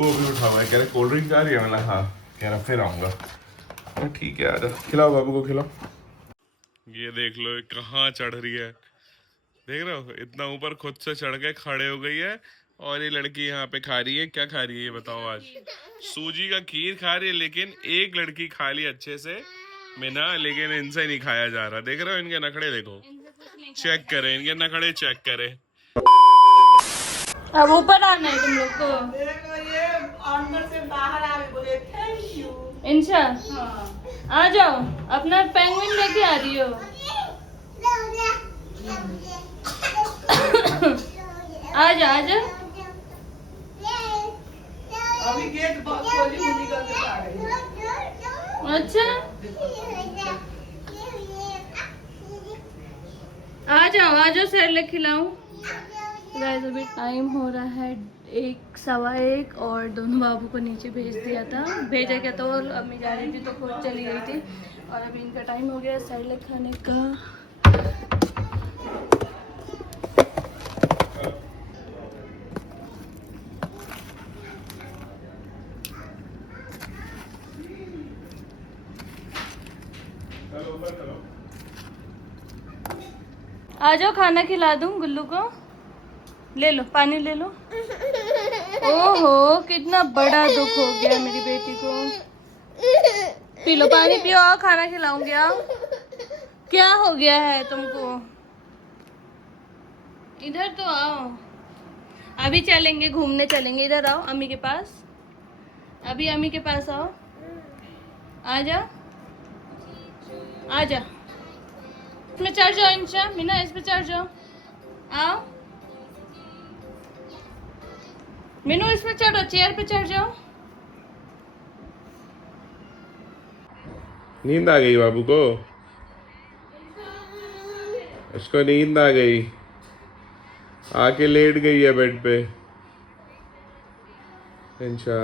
वो भी उठा हुआ है, कह रहे कोल्ड ड्रिंक आ रही है। मैंने हाँ, कह रहा फिर आऊँगा। ठीक है, आ जाओ, खिलाओ बाबू को, खिलाओ। ये देख लो ये कहाँ चढ़ रही है, देख रहे हो, इतना ऊपर खुद से चढ़ के खड़े हो गई है। और ये लड़की यहाँ पे खा रही है, क्या खा रही है ये बताओ? आज सूजी का खीर खा रही है, लेकिन एक लड़की खा ली अच्छे से मीना, लेकिन इनसे नहीं खाया जा रहा। देख रहे हो इनके नखड़े, देखो, चेक करें इनके नखड़े, चेक करें। अब ऊपर आना है तुम लोग को। ये अंदर से बाहर आ गए, बोले थैंक यू। इंशा हाँ। आ जाओ, अपना पेंगुइन लेके आ रही हो। आजा आजा। अभी गेट खोली, मुझे करके आ गई। अच्छा आ जाओ सेरेलैक खिलाऊं। गाइस अभी टाइम हो रहा है 1 सवा 1 और दोनों बाबू को नीचे भेज दिया था। भेजा क्या तो अम्मी जा रही थी तो खुद चली गई थी। और अभी इनका टाइम हो गया सेरेलैक खाने का। आ जाओ खाना खिला दूं गुल्लू को। ले लो पानी ले लो। ओहो कितना बड़ा दुख हो गया मेरी बेटी को। पी लो पानी पियो, आओ खाना खिलाऊंगी आओ। क्या हो गया है तुमको? इधर तो आओ, अभी चलेंगे घूमने चलेंगे। इधर आओ अम्मी के पास, अभी अम्मी के पास आओ। आजा आजा, इसमें चढ़ जाओ इंशा, मीना इस पे चढ़ जाओ। आओ मीनू इसमें चढ़ो, चेयर पे चढ़ जाओ। नींद आ गई बाबू को, उसको नींद आ गई, आके लेट गई है बेड पे। इंशा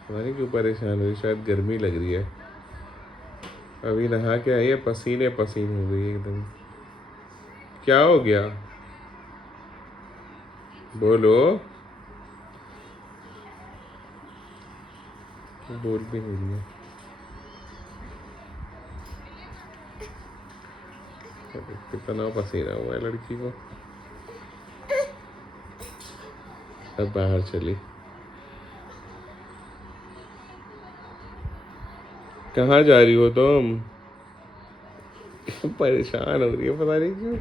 पता नहीं क्यों परेशान हुई, शायद गर्मी लग रही है। अभी नहा के आई है, पसीने पसीन हो गई एकदम। क्या हो गया बोलो? बोल भी नहीं रही है। कितना पसीना हुआ है लड़की को। अब बाहर चली, कहाँ जा रही हो तुम? परेशान हो रही है पता नहीं क्यों।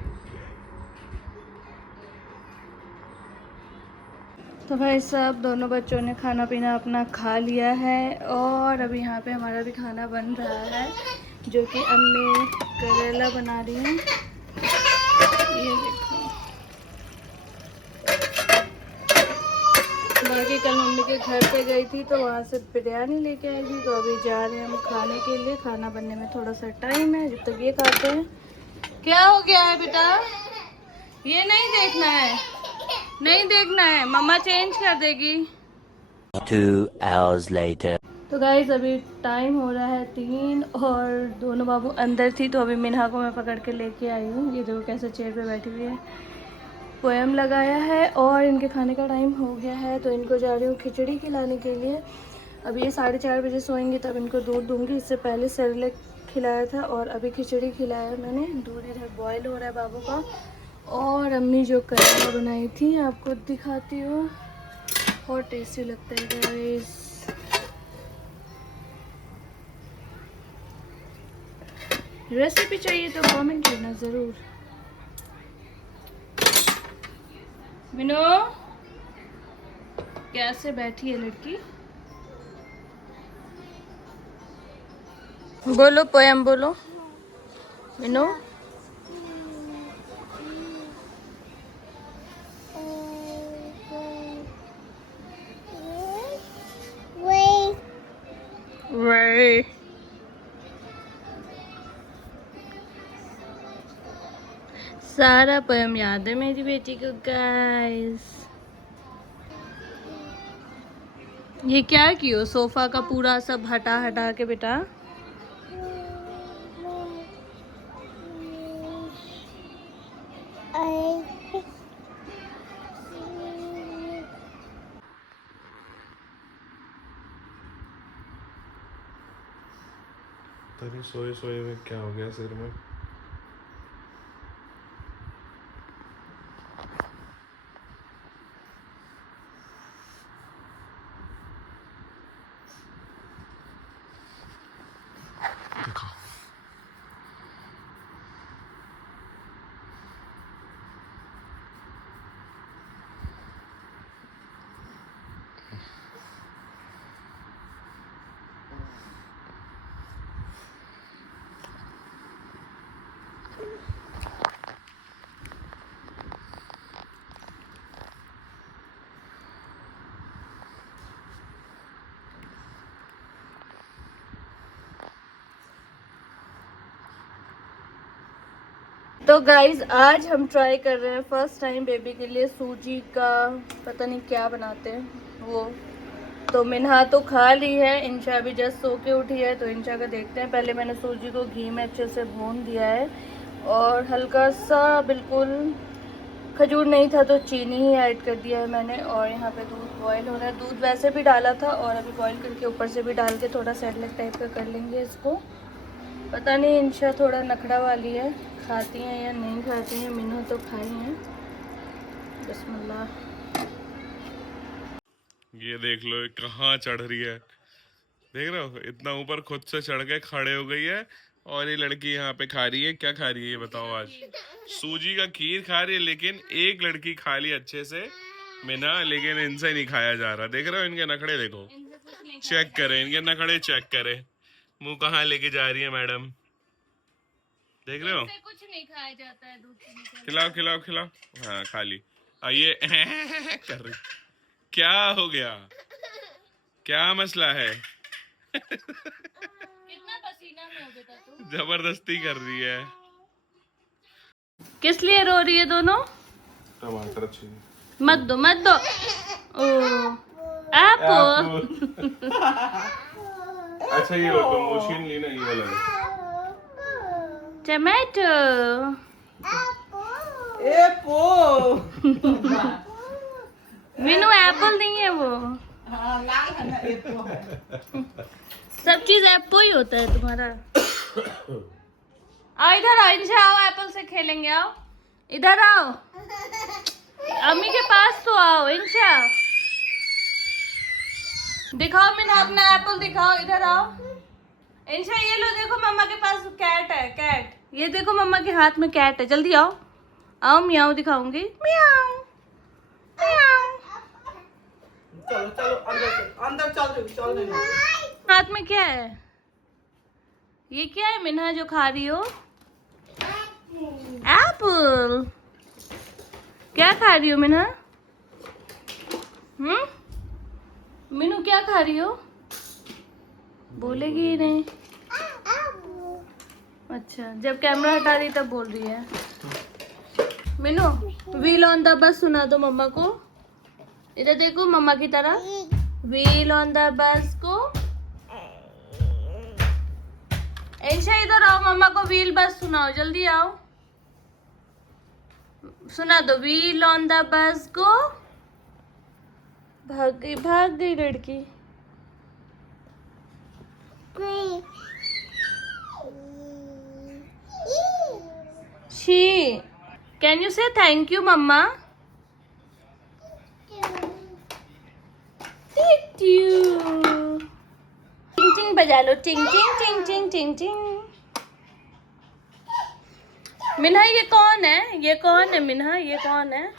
तो भाई साहब दोनों बच्चों ने खाना पीना अपना खा लिया है और अभी यहाँ पे हमारा भी खाना बन रहा है, जो कि अम्मी करेला बना रही हैं। ये देखो, बाकी कल मम्मी के घर पे गई थी तो वहाँ से बिरयानी लेके आई थी। तो अभी जा रहे हैं हम खाने के लिए। खाना बनने में थोड़ा सा टाइम है, जब तक ये खाते हैं। क्या हो गया है बेटा? ये नहीं देखना है, नहीं देखना है, मम्मा चेंज कर देगी। 2 hours later. तो गाइज अभी टाइम हो रहा है 3 और दोनों बाबू अंदर थी तो अभी मिन्हा को मैं पकड़ के लेके आई हूँ। ये देखो कैसे चेयर पे बैठी हुई है, पोएम लगाया है और इनके खाने का टाइम हो गया है। तो इनको जा रही हूँ खिचड़ी खिलाने के लिए। अभी ये 4:30 बजे सोएंगे तब इनको दूध दूंगी। इससे पहले सेरेलैक खिलाया था और अभी खिचड़ी खिलाया मैंने। दूध इधर बॉयल हो रहा है बाबू का। और अम्मी जो करेला बनाई थी आपको दिखाती हूँ, बहुत टेस्टी लगता है गाइस। रेसिपी चाहिए तो कमेंट करना ज़रूर। मिनो कैसे बैठी है लड़की? बोलो पोएम बोलो मिनो। वे सारा पोएम याद है मेरी बेटी को गाइस। ये क्या कियो, सोफा का पूरा सब हटा हटा के बेटा? पता नहीं सोए सोए में क्या हो गया सिर में। देखो तो गाइज आज हम ट्राई कर रहे हैं फर्स्ट टाइम बेबी के लिए सूजी का, पता नहीं क्या बनाते हैं वो। तो मिन्हा तो खा ली है, इंशा भी जस्ट सो के उठी है, तो इंशा का देखते हैं। पहले मैंने सूजी को घी में अच्छे से भून दिया है और हल्का सा बिल्कुल खजूर नहीं था तो चीनी ही ऐड कर दिया है मैंने। और यहाँ पे दूध बॉयल हो रहा है, दूध वैसे भी डाला था और अभी बॉयल करके ऊपर से भी डाल के थोड़ा सेटलेट टाइप का कर लेंगे इसको। पता नहीं इंशा थोड़ा नखड़ा वाली है, खाती हैं या नहीं खाती हैं। मिन्हा तो खाई हैं। बिस्मिल्लाह। ये देख लो ये कहाँ चढ़ रही है, देख रहे हो इतना ऊपर खुद से चढ़ के खड़े हो गई है। और ये लड़की यहाँ पे खा रही है, क्या खा रही है ये बताओ? आज सूजी का खीर खा रही है, लेकिन एक लड़की खा ली अच्छे से मिना, लेकिन इनसे नहीं खाया जा रहा। देख रहे हो इनके नखड़े, देखो चेक करें इनके नखड़े, चेक करें मुंह कहाँ लेके जा रही है मैडम, देख रहे हो? कुछ नहीं खाया जाता है दूध से। खिलाओ खिलाओ खिलाओ। हाँ खा ली। ये कर रही, क्या हो गया, क्या मसला है? कितना पसीना में हो बेटा तू? जबरदस्ती कर रही है। किस लिए रो रही है दोनों? टमाटर अच्छी मत दो मत दो। ओ एप्पल। अच्छा ये मशीन ली ना, ये वाला टमाटो। एप्पल। मीनू एप्पल नहीं है वो, हाँ लाल है ना, एप्पल है। सब चीज एप्पल ही होता है तुम्हारा। आओ इधर आओ इंशा, आओ एप्पल से खेलेंगे। आओ इधर आओ, अम्मी के पास तो आओ इंशा। दिखाओ मिन्हा अपना एप्पल दिखाओ, इधर आओ इंशा। ये लो देखो मम्मा के पास कैट है, कैट। ये देखो मम्मा के हाथ में कैट है, जल्दी आओ। आओ मियाओ दिखाऊंगी, मियाओ मियाओ। चलो चलो अंदर चल नहीं। हाथ में क्या है? ये क्या है मिन्हा जो खा रही हो? एप्पल। क्या खा रही हो मिन्हा? मीनू क्या खा रही हो? बोलेगी ही नहीं। अच्छा जब कैमरा हटा दी तब बोल रही है। Meenu wheel on the bus सुना दो मम्मा को। इधर देखो मम्मा की तरह, व्हील ऑन द बस को। इंशा इधर आओ, मम्मा को व्हील बस सुनाओ, जल्दी आओ। सुना दो व्हील ऑन द बस को। भाग गई लड़की। शी कैन यू से थैंक यू मम्मा? टिंग टिंग बजा लो, टिंग टिंग टिंग टिंग टिंग टिंग। मिन्हा ये कौन है? ये कौन है मिन्हा? ये कौन है?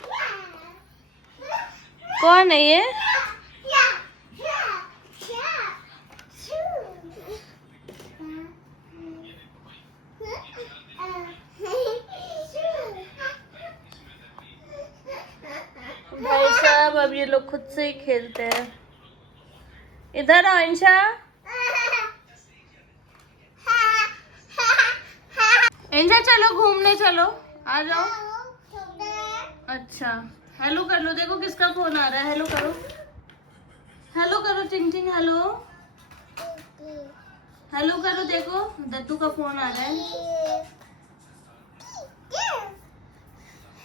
कौन है ये? भाई साहब अब ये लोग खुद से ही खेलते हैं। इधर आओ इंशा। इंशा चलो घूमने चलो, आ जाओ। अच्छा हेलो कर लो, देखो किसका फोन आ रहा है। हेलो करो, हेलो करो टिंग टिंग। हेलो हेलो करो, देखो दद्दू का फोन आ रहा है।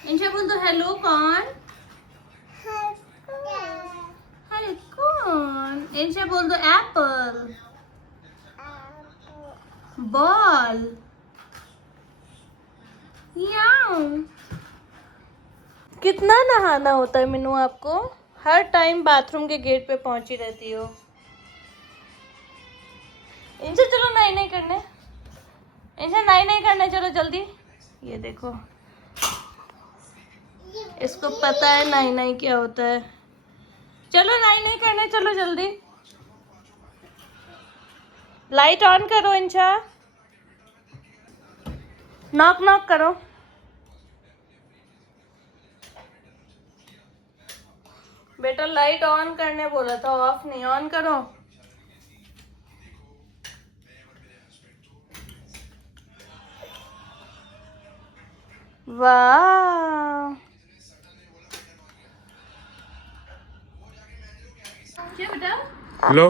इंशा बोल दो हेलो। कौन? अरे कौन? इंशा बोल दो एप्पल। बॉल कितना नहाना होता है मीनू आपको? हर टाइम बाथरूम के गेट पे पहुंची रहती हो। इनसे चलो नाई नहीं करने, इनसे नाई नहीं करने, चलो जल्दी। ये देखो इसको पता है नाई नाई क्या होता है। चलो नाई नहीं करने, चलो जल्दी। लाइट ऑन करो इंशा, नॉक नॉक करो। बेटा लाइट ऑन करने बोला था, ऑफ नहीं, ऑन करो। वाह क्या बेटा? लो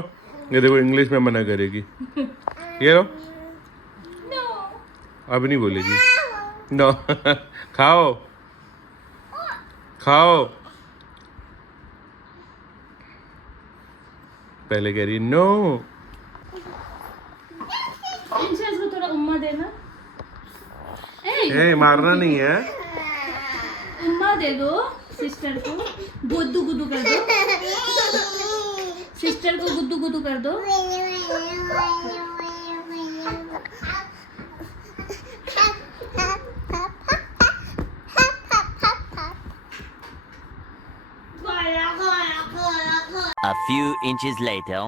ये देखो इंग्लिश में मना करेगी। ये लो, अब नहीं बोलेगी। नो खाओ खाओ, पहले कह रही नो। इनसे इसको थोड़ा उम्मा देना। ए मारना नहीं है। उम्मा दे दो सिस्टर को, गुद्दू गुद्दू कर दो। सिस्टर को गुद्दू गुद्दू कर दो। A few inches later.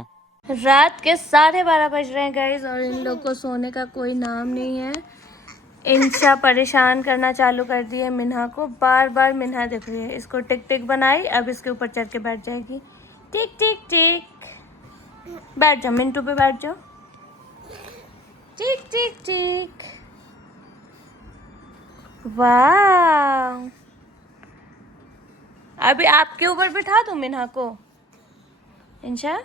रात के 12:30 बज रहे हैं गाइस, और इन लोग को सोने का कोई नाम नहीं है। इंशा परेशान करना चालू कर दिए मिन्हा को, बार बार मिन्हा देख रही है इसको। टिक टिक बनाई, अब इसके ऊपर चढ़ के बैठ जाएगी। टिक टिक टिक, बैठ जाओ मिंटू पे, बैठ जाओ। टिक टिक टिक, वाह। अभी आपके ऊपर बिठा दूं मिन्हा को? इंशा,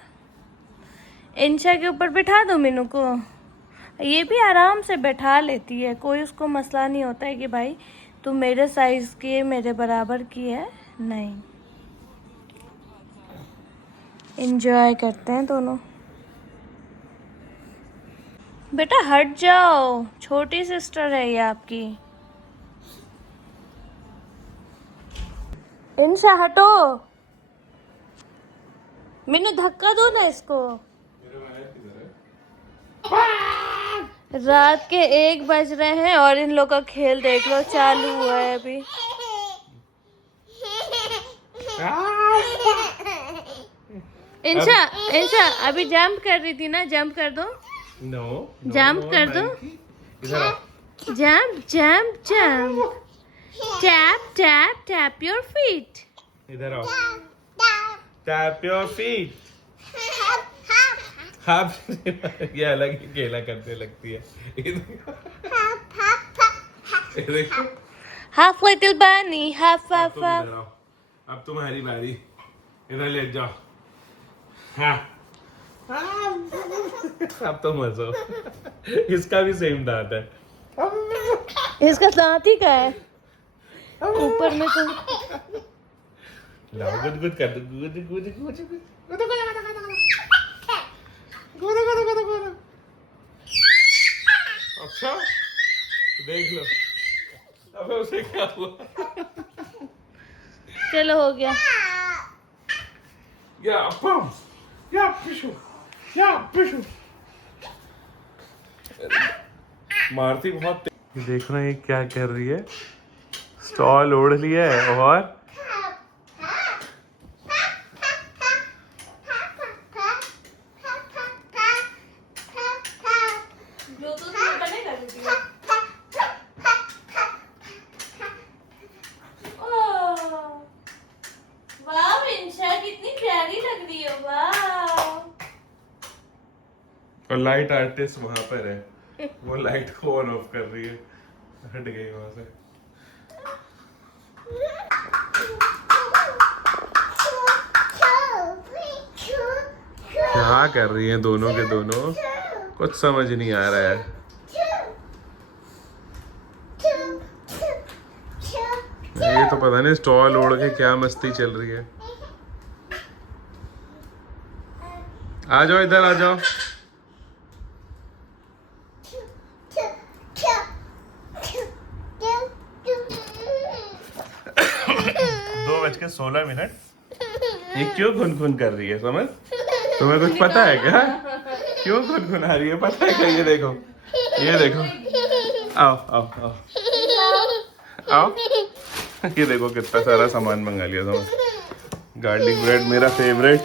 इंशा के ऊपर बिठा दो मीनू को। ये भी आराम से बैठा लेती है, कोई उसको मसला नहीं होता है कि भाई तू मेरे साइज की है, मेरे बराबर की है, नहीं। एंजॉय करते हैं दोनों। बेटा हट जाओ, छोटी सिस्टर है ये आपकी। इंशा हटो, मीनू धक्का दो ना इसको। रात के 1 बज रहे हैं और इन लोग का खेल देख लो, चालू हुआ है अभी। इंशा, इंशा अभी जंप कर रही थी ना, जंप कर दो। नो जंप कर दो, इधर आओ। Jump jump jump, tap tap tap your feet. इधर आओ, टैप योर फीट। हाफ ये अलग ही खेला करने लगती है। ये देखो, हाफ लिटिल बनी, हाफ हाफ तुम हाफ। इधर आओ, अब तुम्हारी बारी, इधर लेट जाओ। हाँ अब तुम हंसो। इसका भी सेम दांत है। इसका दांत ही का है ऊपर में तो। लाओ गुद गुद कर दो, गुद गुद गुद गुद। अच्छा देख लो, अबे उसे क्या हुआ? चलो हो गया। या पम, या पिशु, या पिशु। मारती बहुत तेज। देख रहे हैं क्या कर रही है, स्टॉल ओढ़ लिया है और और लाइट आर्टिस्ट वहां पर है, वो लाइट को ऑन ऑफ कर रही है। हट गई वहां से। क्या कर रही हैं दोनों के दोनों, कुछ समझ नहीं आ रहा है। ये तो पता नहीं स्टॉल ओढ़ के क्या मस्ती चल रही है। आ जाओ, इधर आ जाओ। 16 मिनट। ये क्यों खुन कर रही है समझ? तुम्हें कुछ पता है क्या? क्यों खुन आ रही है पता है क्या? ये देखो, ये देखो। आओ आओ आओ आओ। ये देखो कितना सारा सामान मंगा लिया समझ। गार्लिक ब्रेड मेरा फेवरेट।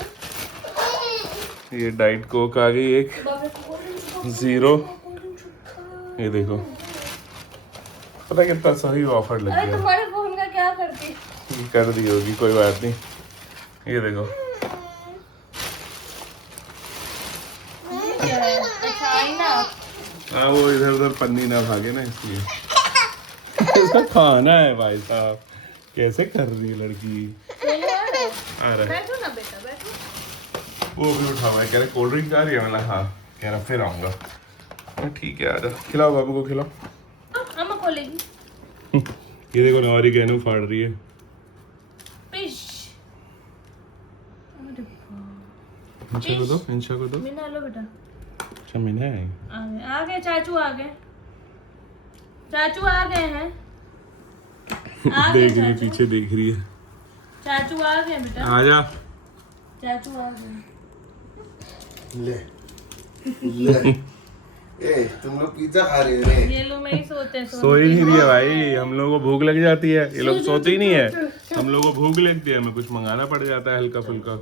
ये डाइट कोक आ गई एक 0। ये देखो पता है कितना सही ऑफर लग अरे गया। तुम्हारे फोन का क्या करती? कर दी होगी कोई बात नहीं। ये देखो क्या है? अच्छा आई ना। हाँ वो इधर उधर पन्नी ना भागे ना इसलिए। इसका खाना है भाई साहब। कैसे कर रही है लड़की। आ रहा है बैठो ना बेटा बैठो। वो भी उठा हुआ है, कह रहे कोल्ड ड्रिंक आ रही है। मैंने हाँ कह रहा फिर आऊंगा। ठीक है आजा, खिलाओ बाबू को खिलाओ। अम्मा खोलेगी। ये देखो नौरी गहनू फाड़ रही है। फिश। इंशा को दो, इंशा को दो। मीना लो बेटा। अच्छा मीना है। आ गए चाचू आ गए। चाचू आ गए हैं। आ गए देख रही है चाचू। पीछे देख रही है। चाचू आ गए बेटा। आजा। चाचू आ गए। ले ए तुम लोग पिज्जा खा रहे हो रे। ये लोग नहीं सोते हैं। सो ही नहीं रही है भाई। हम लोगों को भूख लग जाती है, ये लोग सोते ही नहीं है। हम लोगों को भूख लगती है, हमें कुछ मंगाना पड़ जाता है हल्का फुल्का।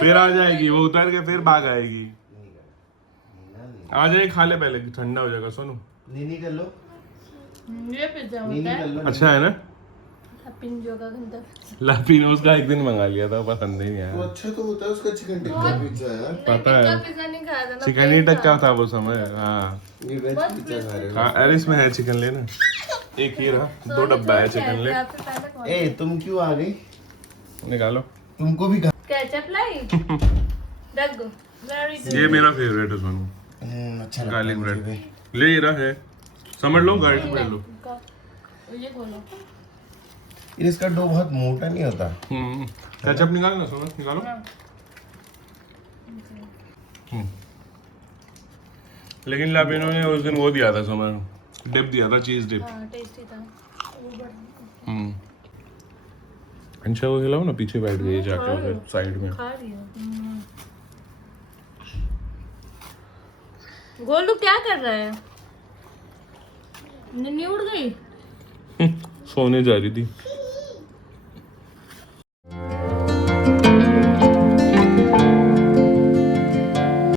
फिर आ जाएगी वो उतर के फिर भाग आएगी। आ जाए खा ले पहले कि ठंडा हो जाएगा सोनू। नीनी कर लो, ये पिज्जा नीनी होता कर है। लो। अच्छा है ना। पिंजो का गंदा। लापी ने उसका एक दिन मंगा लिया था, पसंद ही नहीं तो आया। अच्छा तो होता है उसका चिकन टिक्का पिज्जा यार। पता है पिज्जा नहीं खाया था ना। चिकन ही टक्का था वो समय। हाँ ये वेज पिज्जा खा रहे हो। हाँ, अरे इसमें है चिकन लेना। एक ही रहा, 2 डब्बा है चिकन ले। आपसे पहले कौन? ए तुम क्यों आ गई? निकालो। तुमको भी खा। केचप लाई। रख दो। Very good. ये मेरा फेवरेट है सोनू, अच्छा लगता है गार्लिक मुझे ब्रेड। भी। ले ये रहा है, समझ लो गार्लिक ब्रेड लो। ये बोलो। इसका डो बहुत मोटा नहीं होता। केचप निकाल ना सोनू, निकालो। लेकिन लापिनो ने उस दिन वो दिया था समझ, डिप दिया था, चीज डिप। हाँ टेस्टी था। अंशा को खिलाओ ना, पीछे बैठ गई जाके उधर साइड में। खा रही हो। गोलू क्या कर रहा है? निन्नी उड़ गई। सोने जा रही थी।